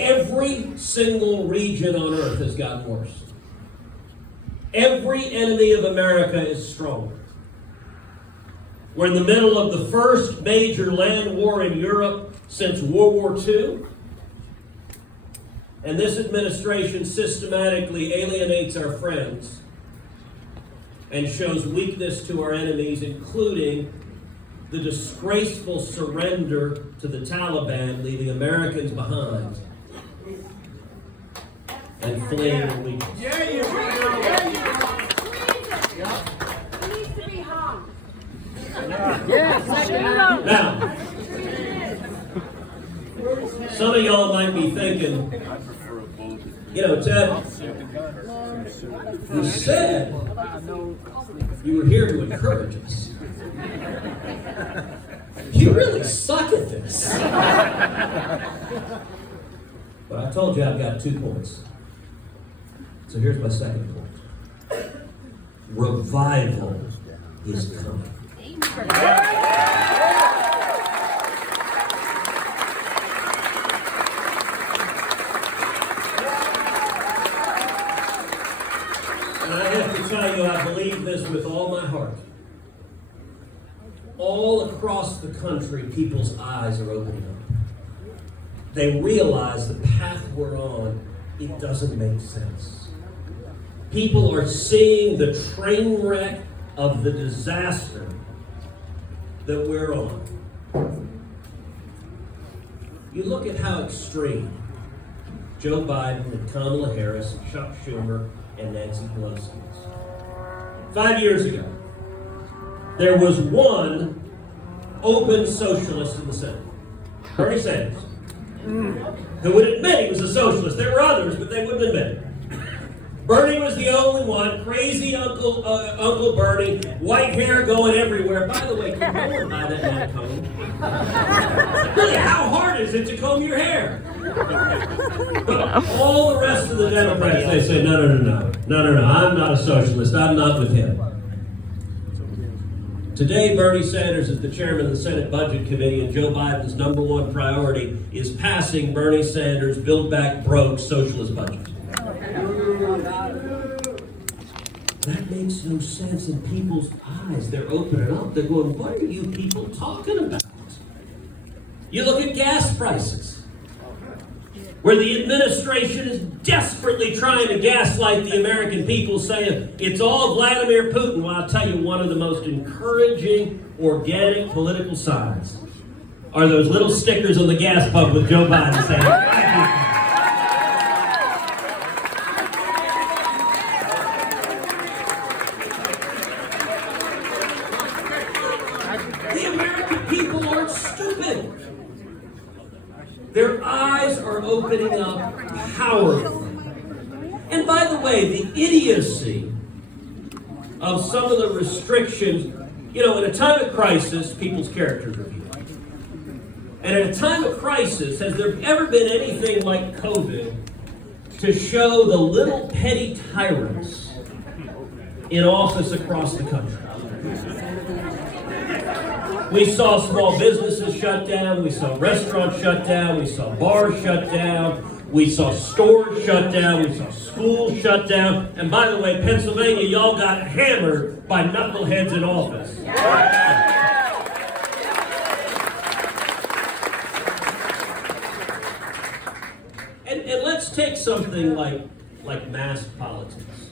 Every single region on earth has gotten worse. Every enemy of America is stronger. We're in the middle of the first major land war in Europe since World War II. And this administration systematically alienates our friends and shows weakness to our enemies, including the disgraceful surrender to the Taliban, leaving Americans behind and fleeing the weakness. He needs to be hung. Now, some of y'all might be thinking, you know, Ted, you said you were here to encourage us. You really suck at this. But I told you I've got 2 points. So here's my second point. Revival is coming. And I have to tell you, I believe this with all my heart. All across the country, people's eyes are opening up. They realize the path we're on, it doesn't make sense. People are seeing the train wreck of the disaster that we're on. You look at how extreme Joe Biden and Kamala Harris and Chuck Schumer and Nancy Pelosi is. 5 years ago, there was one open socialist in the Senate, Bernie Sanders, who would admit he was a socialist. There were others, but they wouldn't admit it. Bernie was the only one, crazy Uncle Bernie, white hair going everywhere. By the way, can no one buy that man a comb? Really, how hard is it to comb your hair? But all the rest of the Democrats, they say, no, I'm not a socialist. I'm not with him. Today, Bernie Sanders is the chairman of the Senate Budget Committee, and Joe Biden's #1 priority is passing Bernie Sanders' Build Back Broke socialist budget. That makes no sense in people's eyes. They're opening up. They're going, what are you people talking about? You look at gas prices, where the administration is desperately trying to gaslight the American people, saying it's all Vladimir Putin. Well, I'll tell you, one of the most encouraging organic political signs are those little stickers on the gas pump with Joe Biden saying, thank you. The American people aren't stupid. Their eyes are opening up powerfully. And by the way, the idiocy of some of the restrictions, you know, in a time of crisis, people's characters are viewed. And at a time of crisis, has there ever been anything like COVID to show the little petty tyrants in office across the country? We saw small businesses shut down, we saw restaurants shut down, we saw bars shut down, we saw stores shut down, we saw schools shut down, and by the way, Pennsylvania, y'all got hammered by knuckleheads in office. And let's take something like mask politics.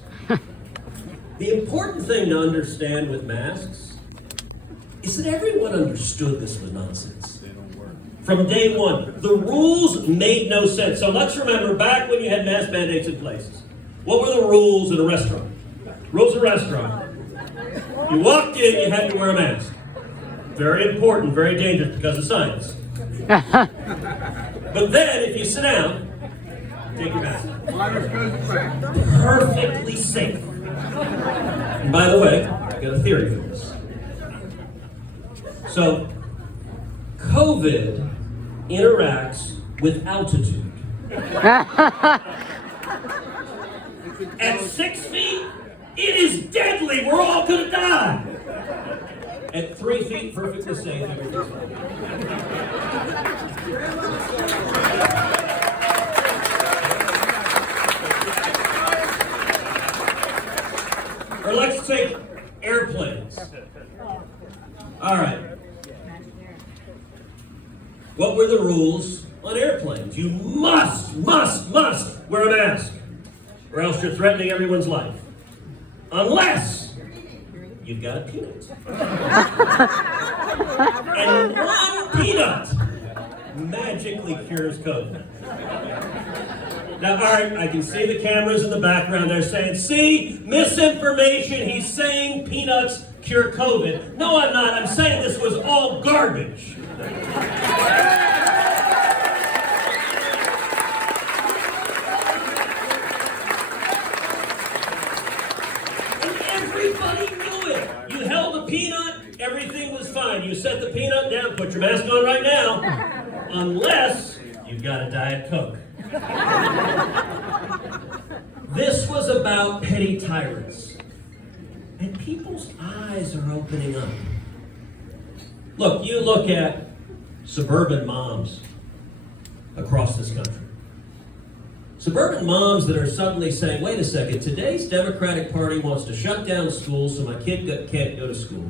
The important thing to understand with masks is that everyone understood this was nonsense. From day one, the rules made no sense. So let's remember back when you had mask mandates in places. What were the rules in a restaurant? Rules in a restaurant. You walked in, you had to wear a mask. Very important, very dangerous because of science. But then, if you sit down, take your mask off. Perfectly safe. And by the way, I've got a theory for this. So, COVID interacts with altitude. At 6 feet, it is deadly. We're all going to die. At 3 feet, perfectly safe. Everything's fine. Or let's take airplanes. All right. What were the rules on airplanes? You must wear a mask, or else you're threatening everyone's life. Unless you've got a peanut. And one peanut magically cures COVID. Now, all right, I can see the cameras in the background. They're saying, see, misinformation. He's saying peanuts cure COVID. No, I'm not. I'm saying this was all garbage. Everybody knew it. You held a peanut, everything was fine. You set the peanut down, put your mask on right now, unless you've got a Diet Coke. This was about petty tyrants. And people's eyes are opening up. Look, you look at suburban moms across this country. Suburban moms that are suddenly saying, wait a second, today's Democratic Party wants to shut down schools so my kid can't go to school.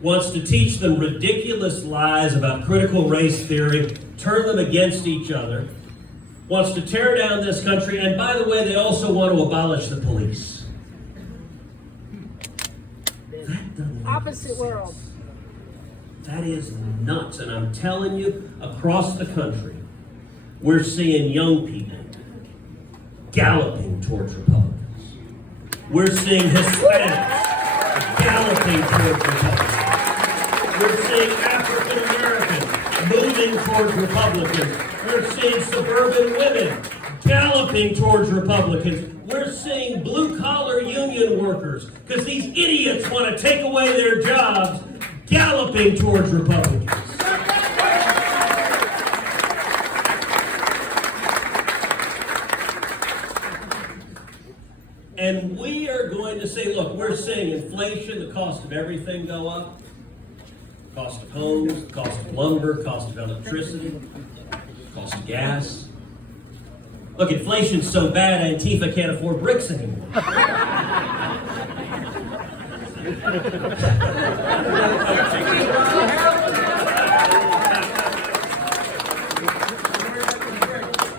Wants to teach them ridiculous lies about critical race theory, turn them against each other. Wants to tear down this country, and by the way, they also want to abolish the police. That doesn't Opposite world. That is nuts, and I'm telling you, across the country, we're seeing young people galloping towards Republicans. We're seeing Hispanics galloping towards Republicans. We're seeing African Americans moving towards Republicans. We're seeing suburban women galloping towards Republicans. We're seeing blue-collar union workers, because these idiots want to take away their jobs, galloping towards Republicans. And we are going to say, look, we're seeing inflation, the cost of everything go up. Cost of homes, cost of lumber, cost of electricity, cost of gas. Look, inflation's so bad, Antifa can't afford bricks anymore.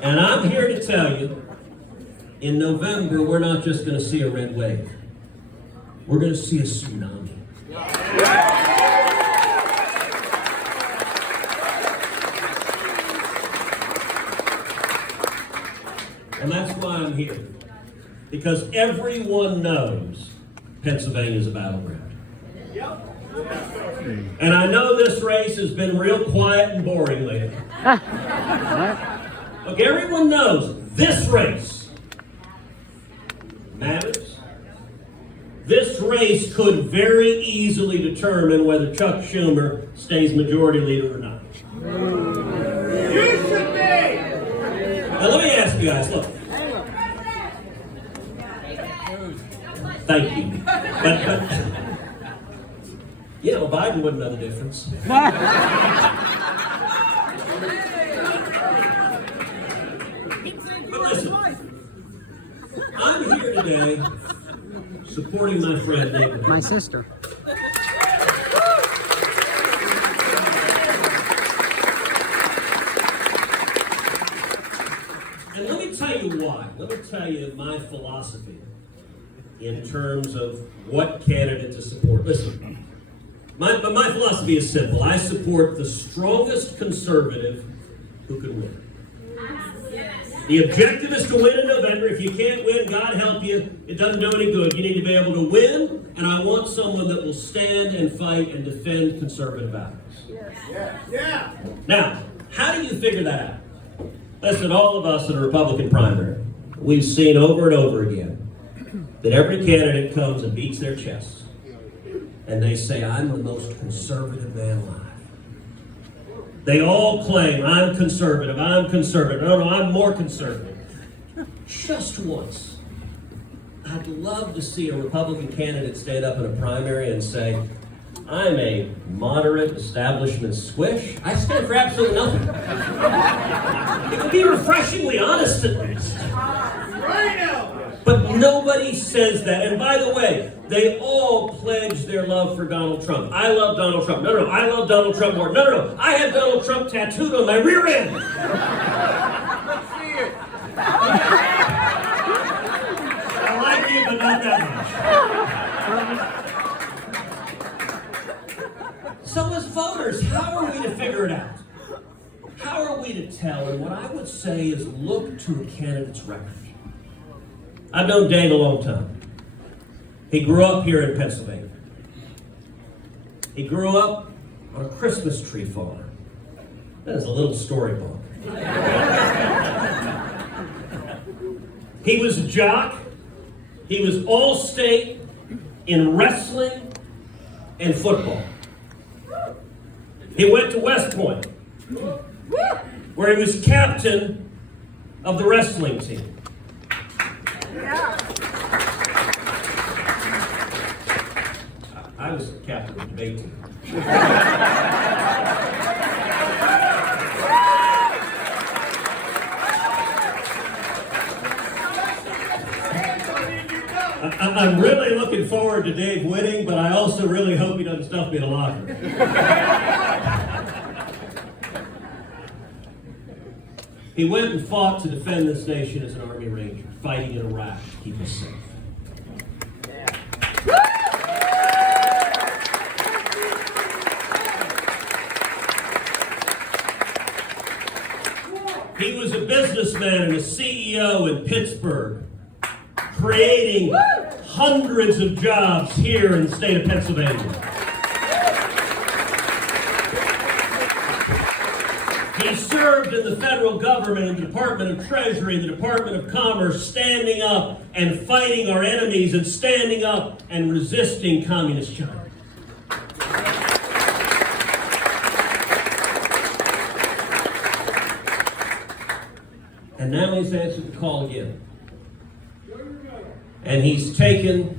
And I'm here to tell you, in November, we're not just going to see a red wave. We're going to see a tsunami. And that's why I'm here. Because everyone knows Pennsylvania's a battleground. And I know this race has been real quiet and boring lately. Look, everyone knows this race matters. This race could very easily determine whether Chuck Schumer stays majority leader or not. You should be! Now let me ask you guys, look. Thank you. But you know, Biden wouldn't know the difference. But listen, I'm here today supporting my friend David. My sister. And let me tell you why. Let me tell you my philosophy in terms of what candidate to support. Listen, My philosophy is simple. I support the strongest conservative who can win. The objective is to win in November. If you can't win, God help you. It doesn't do any good. You need to be able to win, and I want someone that will stand and fight and defend conservative values. Yeah. Now, how do you figure that out? Listen, all of us in a Republican primary, we've seen over and over again that every candidate comes and beats their chest, and they say, I'm the most conservative man alive. They all claim, I'm conservative. No, I'm more conservative. Just once, I'd love to see a Republican candidate stand up in a primary and say, I'm a moderate establishment squish. I stand for absolutely nothing. It would be refreshingly honest at least. But nobody says that. And by the way, they all pledge their love for Donald Trump. I love Donald Trump. No, I love Donald Trump more. No. I have Donald Trump tattooed on my rear end. Let's see it. I like you, but not that much. So as voters, how are we to figure it out? How are we to tell? And what I would say is look to a candidate's record. I've known Dave a long time. He grew up here in Pennsylvania. He grew up on a Christmas tree farm. That is a little storybook. He was a jock. He was all-state in wrestling and football. He went to West Point, where he was captain of the wrestling team. I was captain of the debate team. I'm really looking forward to Dave winning, but I also really hope he doesn't stuff me in a locker. He went and fought to defend this nation as an Army Ranger, fighting in Iraq to keep us safe. He was a businessman and a CEO in Pittsburgh, creating hundreds of jobs here in the state of Pennsylvania. He served in the federal government, in the Department of Treasury, the Department of Commerce, standing up and fighting our enemies and standing up and resisting communist China. And now he's answered the call again. And he's taken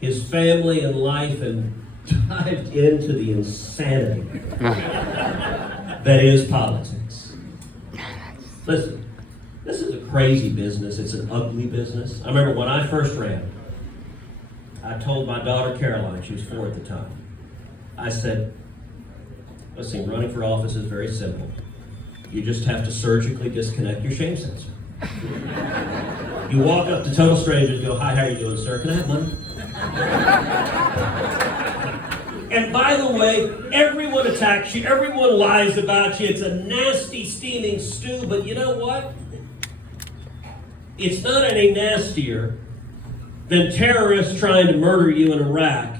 his family and life and dived into the insanity that is politics. Listen, this is a crazy business. It's an ugly business. I remember when I first ran, I told my daughter Caroline, she was 4 at the time, I said, listen, running for office is very simple. You just have to surgically disconnect your shame sensor. You walk up to total strangers and go, hi, how are you doing, sir? Can I have money? And by the way, everyone attacks you. Everyone lies about you. It's a nasty, steaming stew. But you know what? It's not any nastier than terrorists trying to murder you in Iraq.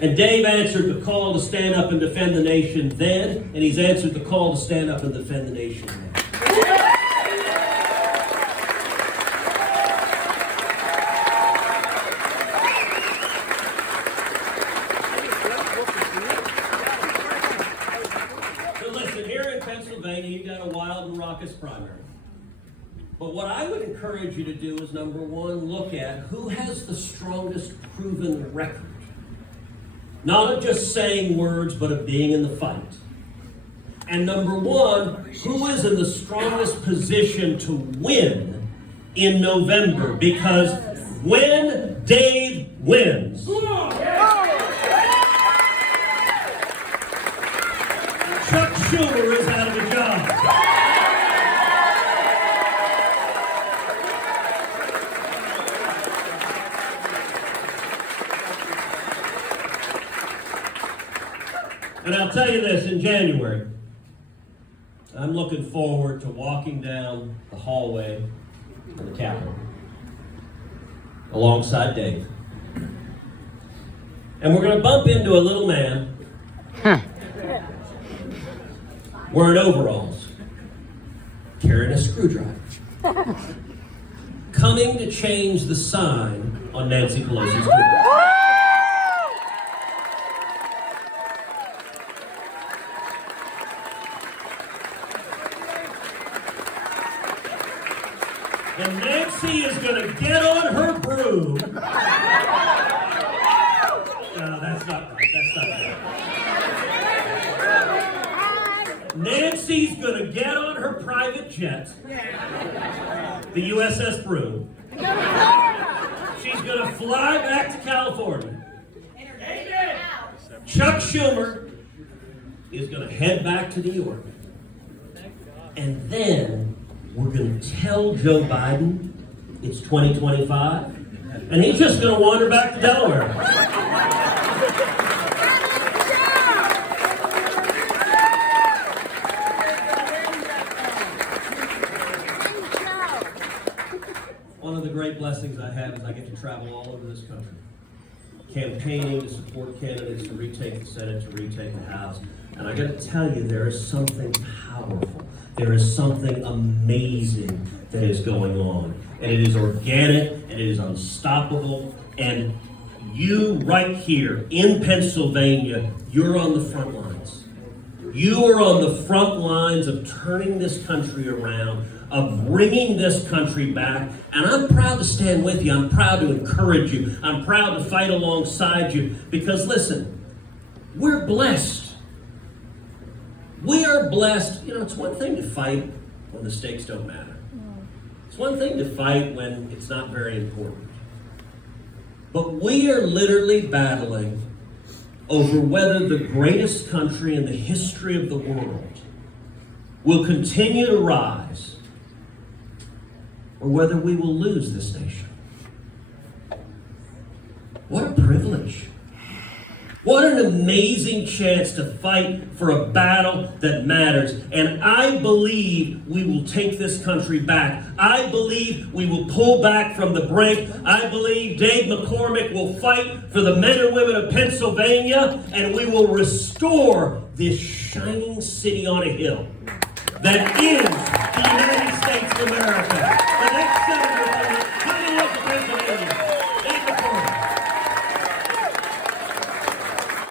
And Dave answered the call to stand up and defend the nation then, and he's answered the call to stand up and defend the nation now. So listen, here in Pennsylvania, you got a wild and raucous primary. But what I would encourage you to do is, number one, look at who has the strongest proven record. Not of just saying words, but of being in the fight. And number one, who is in the strongest position to win in November? Because when Dave wins, Chuck Schumer is out of a job. And I'll tell you this, in January, I'm looking forward to walking down the hallway of the Capitol alongside Dave. And we're going to bump into a little man wearing overalls, carrying a screwdriver, coming to change the sign on Nancy Pelosi's door. And Nancy is going to get on her broom. No, that's not right. That's not right. Nancy's going to get on her private jet, the USS Broom. She's going to fly back to California. Chuck Schumer is going to head back to New York. And then we're going to tell Joe Biden it's 2025, and he's just going to wander back to Delaware. One of the great blessings I have is I get to travel all over this country, campaigning to support candidates to retake the Senate, to retake the House. And I got to tell you, there is something powerful. There is something amazing that is going on. And it is organic, and it is unstoppable. And you right here in Pennsylvania, you're on the front lines. You are on the front lines of turning this country around, of bringing this country back. And I'm proud to stand with you. I'm proud to encourage you. I'm proud to fight alongside you. Because listen, we're blessed. We are blessed. You know, it's one thing to fight when the stakes don't matter. It's one thing to fight when it's not very important. But we are literally battling over whether the greatest country in the history of the world will continue to rise or whether we will lose this nation. What a privilege. What an amazing chance to fight for a battle that matters. And I believe we will take this country back. I believe we will pull back from the brink. I believe Dave McCormick will fight for the men and women of Pennsylvania, and we will restore this shining city on a hill that is the United States of